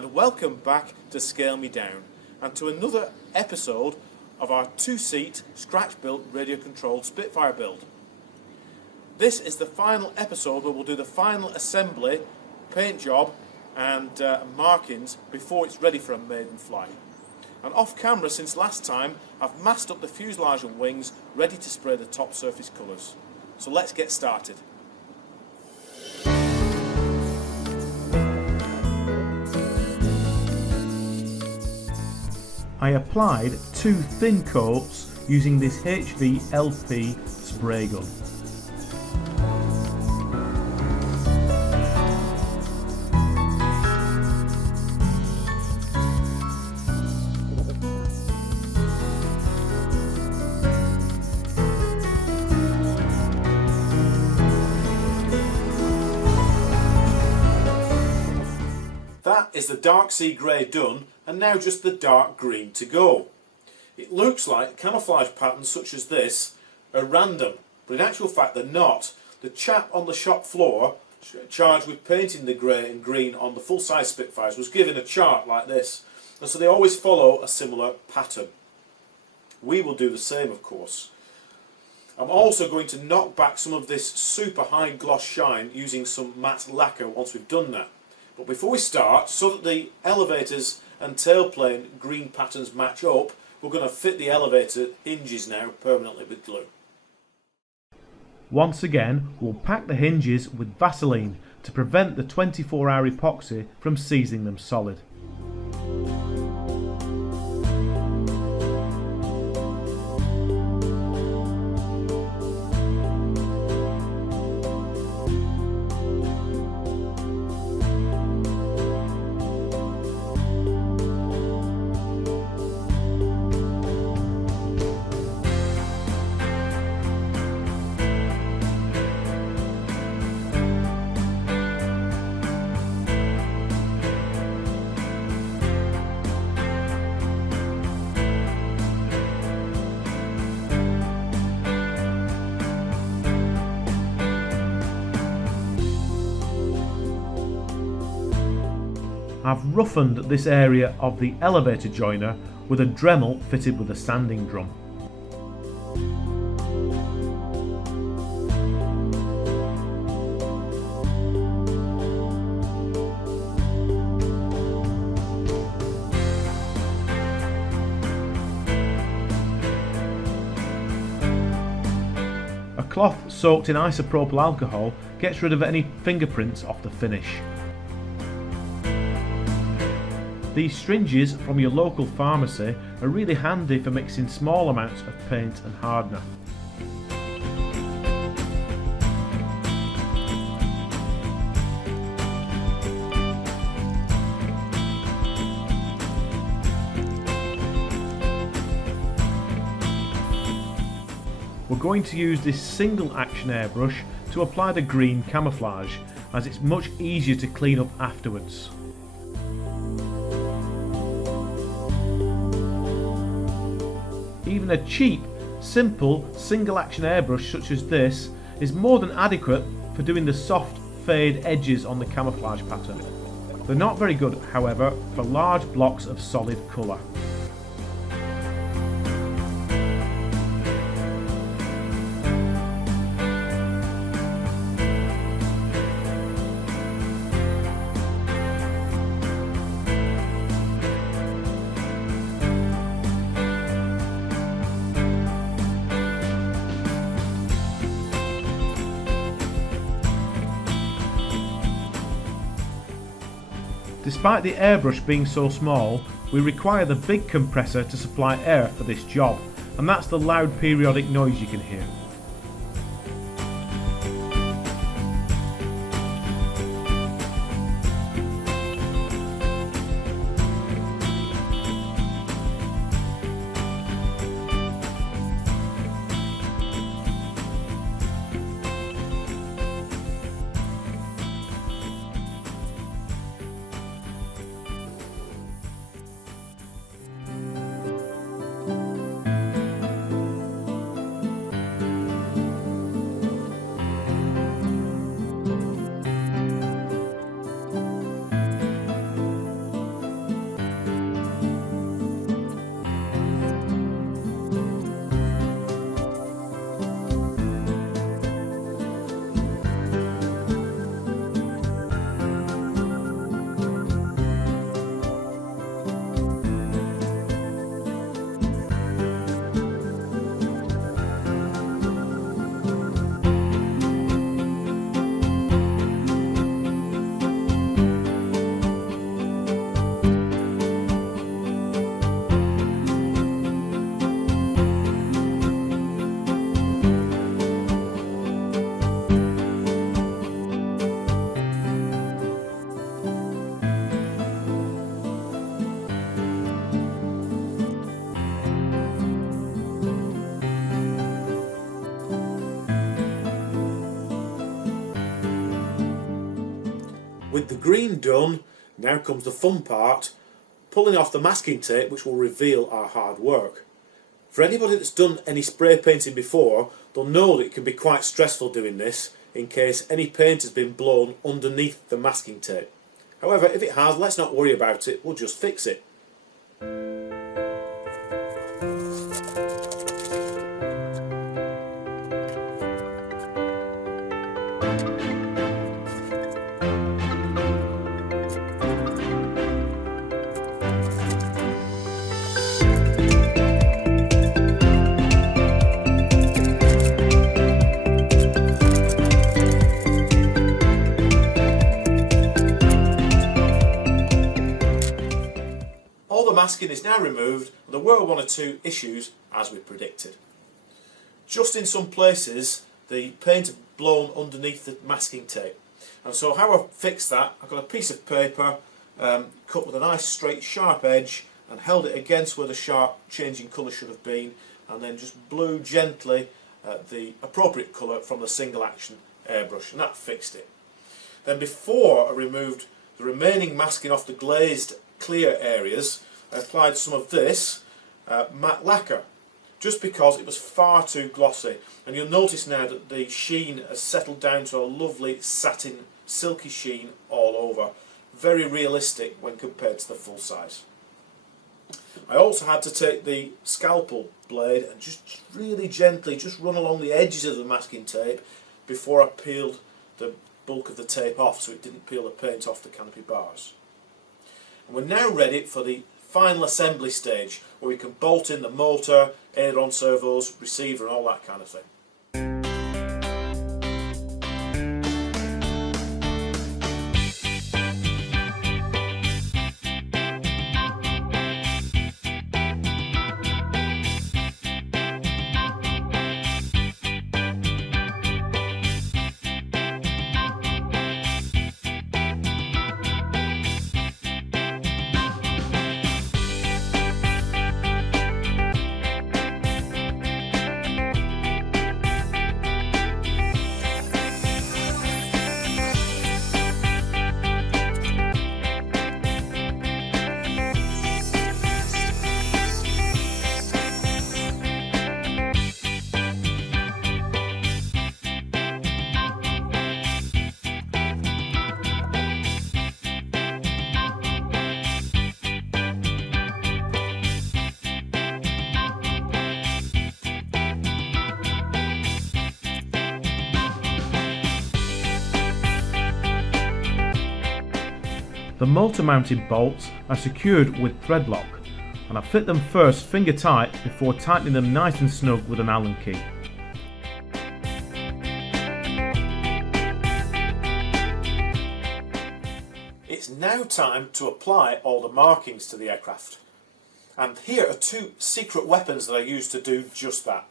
and welcome back to ScaleMeDown and to another episode of our two-seat scratch-built radio-controlled Spitfire build. This is the final episode where we'll do the final assembly, paint job and markings before it's ready for a maiden flight. And off camera since last time I've masked up the fuselage and wings ready to spray the top surface colours. So let's get started. I applied 2 thin coats using this HV LP spray gun. That is the dark sea grey done, and now just the dark green to go. It looks like camouflage patterns such as this are random, but in actual fact they're not. The chap on the shop floor charged with painting the grey and green on the full-size Spitfires was given a chart like this, and so they always follow a similar pattern. We will do the same, of course. I'm also going to knock back some of this super high gloss shine using some matte lacquer once we've done that. But before we start, so that the elevators and tailplane green patterns match up, we're going to fit the elevator hinges now permanently with glue. Once again, we'll pack the hinges with Vaseline to prevent the 24-hour epoxy from seizing them solid. I've roughened this area of the elevator joiner with a Dremel fitted with a sanding drum. A cloth soaked in isopropyl alcohol gets rid of any fingerprints off the finish. These stringes from your local pharmacy are really handy for mixing small amounts of paint and hardener. We're going to use this single action airbrush to apply the green camouflage, as it's much easier to clean up afterwards. Even a cheap, simple, single-action airbrush such as this is more than adequate for doing the soft fade edges on the camouflage pattern. They're not very good, however, for large blocks of solid colour. Despite the airbrush being so small, we require the big compressor to supply air for this job, and that's the loud periodic noise you can hear. With the green done, now comes the fun part, pulling off the masking tape, which will reveal our hard work. For anybody that's done any spray painting before, they'll know that it can be quite stressful doing this in case any paint has been blown underneath the masking tape. However, if it has, let's not worry about it, we'll just fix it. All the masking is now removed and there were one or two issues as we predicted. Just in some places the paint had blown underneath the masking tape, and so how I fixed that, I got a piece of paper cut with a nice straight sharp edge and held it against where the sharp changing colour should have been, and then just blew gently the appropriate colour from the single action airbrush, and that fixed it. Then before I removed the remaining masking off the glazed clear areas, I applied some of this matte lacquer just because it was far too glossy, and you'll notice now that the sheen has settled down to a lovely satin silky sheen all over, very realistic when compared to the full size. I also had to take the scalpel blade and just really gently just run along the edges of the masking tape before I peeled the bulk of the tape off so it didn't peel the paint off the canopy bars. And we're now ready for the final assembly stage where we can bolt in the motor, aileron servos, receiver and all that kind of thing. The motor mounted bolts are secured with thread lock, and I fit them first finger tight before tightening them nice and snug with an Allen key. It's now time to apply all the markings to the aircraft. And here are two secret weapons that I use to do just that.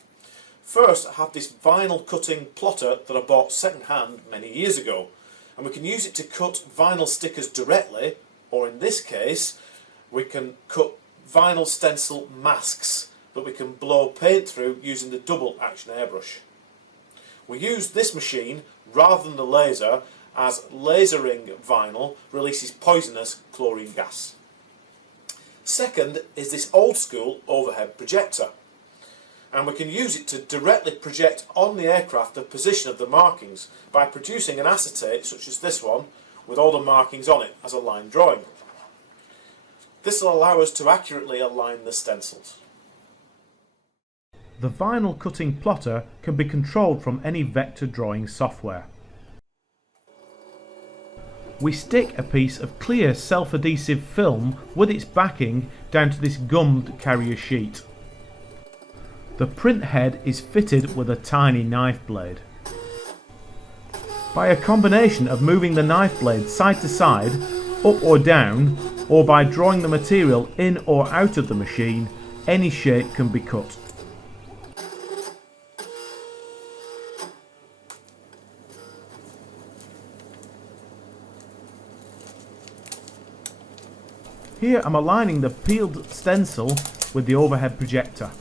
First, I have this vinyl cutting plotter that I bought second hand many years ago. And we can use it to cut vinyl stickers directly, or in this case we can cut vinyl stencil masks that we can blow paint through using the double action airbrush. We use this machine rather than the laser, as lasering vinyl releases poisonous chlorine gas. Second is this old school overhead projector, and we can use it to directly project on the aircraft the position of the markings by producing an acetate such as this one with all the markings on it as a line drawing. This will allow us to accurately align the stencils. The vinyl cutting plotter can be controlled from any vector drawing software. We stick a piece of clear self-adhesive film with its backing down to this gummed carrier sheet. The print head is fitted with a tiny knife blade. By a combination of moving the knife blade side to side, up or down, or by drawing the material in or out of the machine, any shape can be cut. Here I'm aligning the peeled stencil with the overhead projector.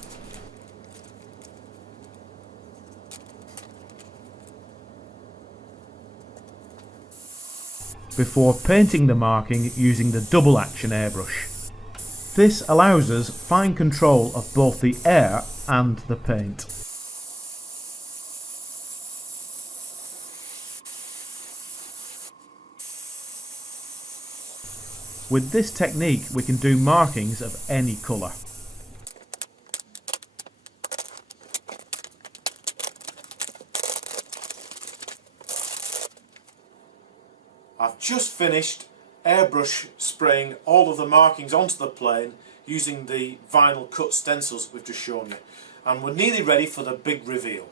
before painting the marking using the double action airbrush. This allows us fine control of both the air and the paint. With this technique we can do markings of any colour. I've just finished airbrush spraying all of the markings onto the plane using the vinyl cut stencils we've just shown you, and we're nearly ready for the big reveal.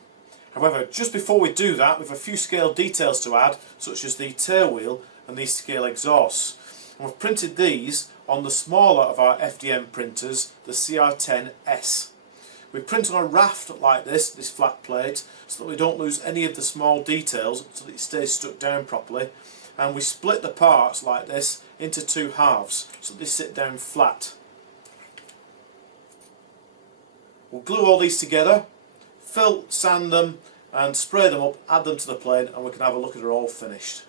However, just before we do that, we've a few scale details to add, such as the tail wheel and these scale exhausts. And we've printed these on the smaller of our FDM printers, the CR10S. We print on a raft like this flat plate, so that we don't lose any of the small details, so that it stays stuck down properly. And we split the parts like this into two halves, so that they sit down flat. We'll glue all these together, fill, sand them, and spray them up, add them to the plane, and we can have a look at it all finished.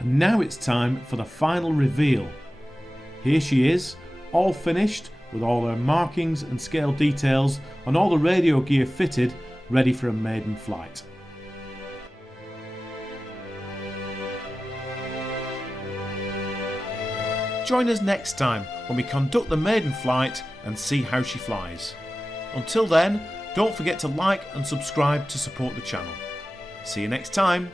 And now it's time for the final reveal. Here she is, all finished, with all her markings and scale details and all the radio gear fitted, ready for a maiden flight. Join us next time when we conduct the maiden flight and see how she flies. Until then, don't forget to like and subscribe to support the channel. See you next time.